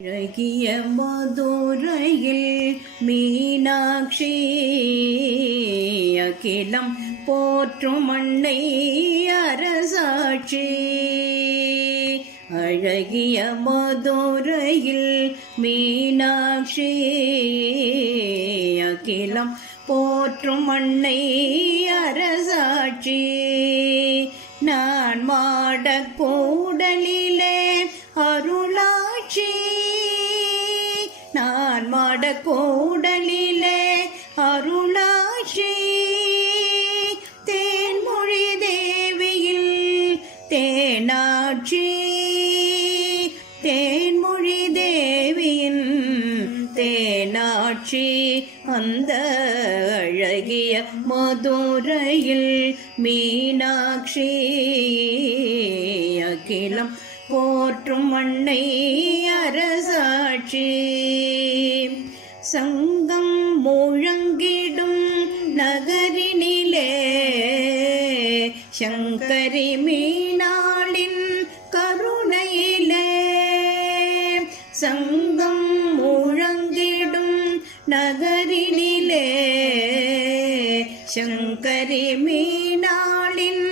அழகிய மதுரையில் மீனாட்சி அகிலம் போற்றும் அன்னை அரசாட்சி. அழகிய மதுரையில் மீனாட்சி அகிலம் போற்றும் அன்னை அரசாட்சி. நான் மாட கூடலிலே அருளாட்சி, நான் மாட கூடலிலே அருளாட்சி. தேன்மொழி தேவியில் தேனாட்சி, தேன்மொழி தேவியின் தேனாட்சி. அந்த அழகிய மதுரையில் மீனாட்சி அகிலம் போற்றும் அன்னை அரசாட்சி. சங்கம் முழங்கிடும் நகரினிலே சங்கரி மீனாளின் கருணையிலே, சங்கம் முழங்கிடும் நகரினிலே சங்கரி மீனாளின்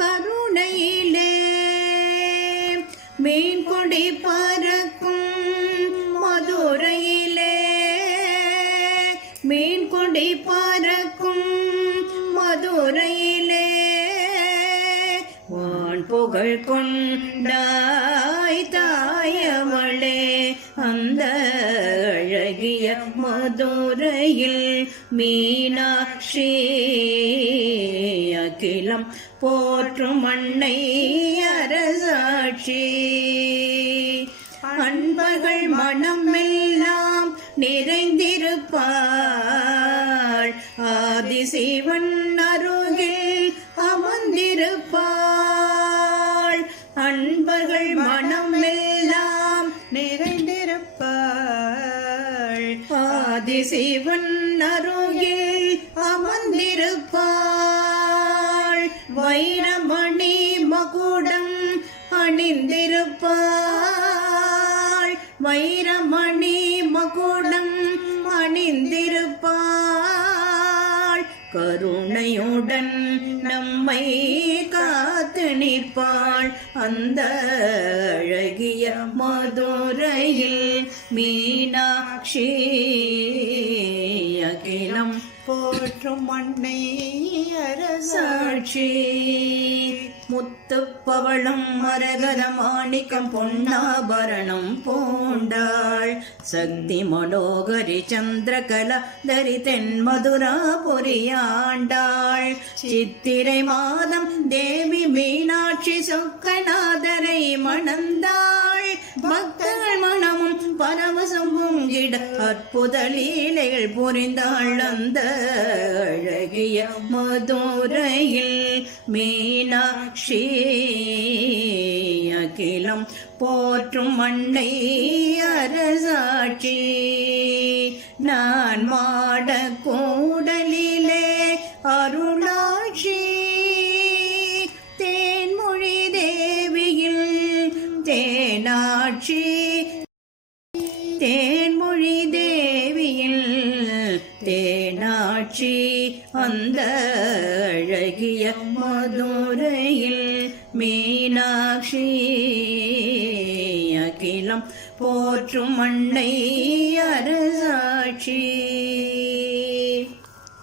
கருணையிலே. மீன்கொடி பறக்கும் மதுரையிலே, மீன்கொடி பறக்கும் மதுரையிலே. வான் புகழ் கொண்டாய் தாயவளே, அந்த அழகிய மதுரையில் மீனாட்சி அகிலம் போற்றும் அன்னை அரசாட்சி. அன்பர்கள் மனமெல்லாம் நிறைந்திருப்பாள், ஆதிசிவன் அருகில் அமர்ந்திருப்பாள். அன்பர்கள் மனமெல்லாம் நிறைந்திருப்பாள், ஆதிசிவன் அருகில் அமர்ந்திருப்பாள். வைரமணி மகுடம் அணிந்திருப்பாள், வைரமணி மகுடம் அணிந்திருப்பாள். கருணையுடன் நம்மை காத்து நிற்பாள், அந்த அழகிய மதுரையில் மீனாட்சி அகிலம் போற்றும் அன்னை அரசாட்சி. முத்துப்பவளம் மரகத மாணிக்கம் பொன்னாபரணம் பூண்டாள், சக்தி மனோகரி சந்திரகலா தரி தென் மதுராபுரியாண்டாள். சித்திரை மாதம் தேவி மீனாட்சி சொக்கநாதரை மணந்தாள், பக்தர்கள் மனமும் பரவசம் பொங்கிட அற்புத லீலைகள் புரிந்தாள். அந்த அழகிய மதுரையில் மீனாட்சி அகிலம் போற்றும் அன்னை அரசாட்சி. நான் மாட கூடலிலே அருளாட்சி, தேன்மொழி தேவியில் தேனாட்சி, தேன்மொழி தேவியில் தேனாட்சி. அந்த அழகிய மதுரையில் மீனாட்சி அகிலம் போற்றும் அன்னை அரசாட்சி.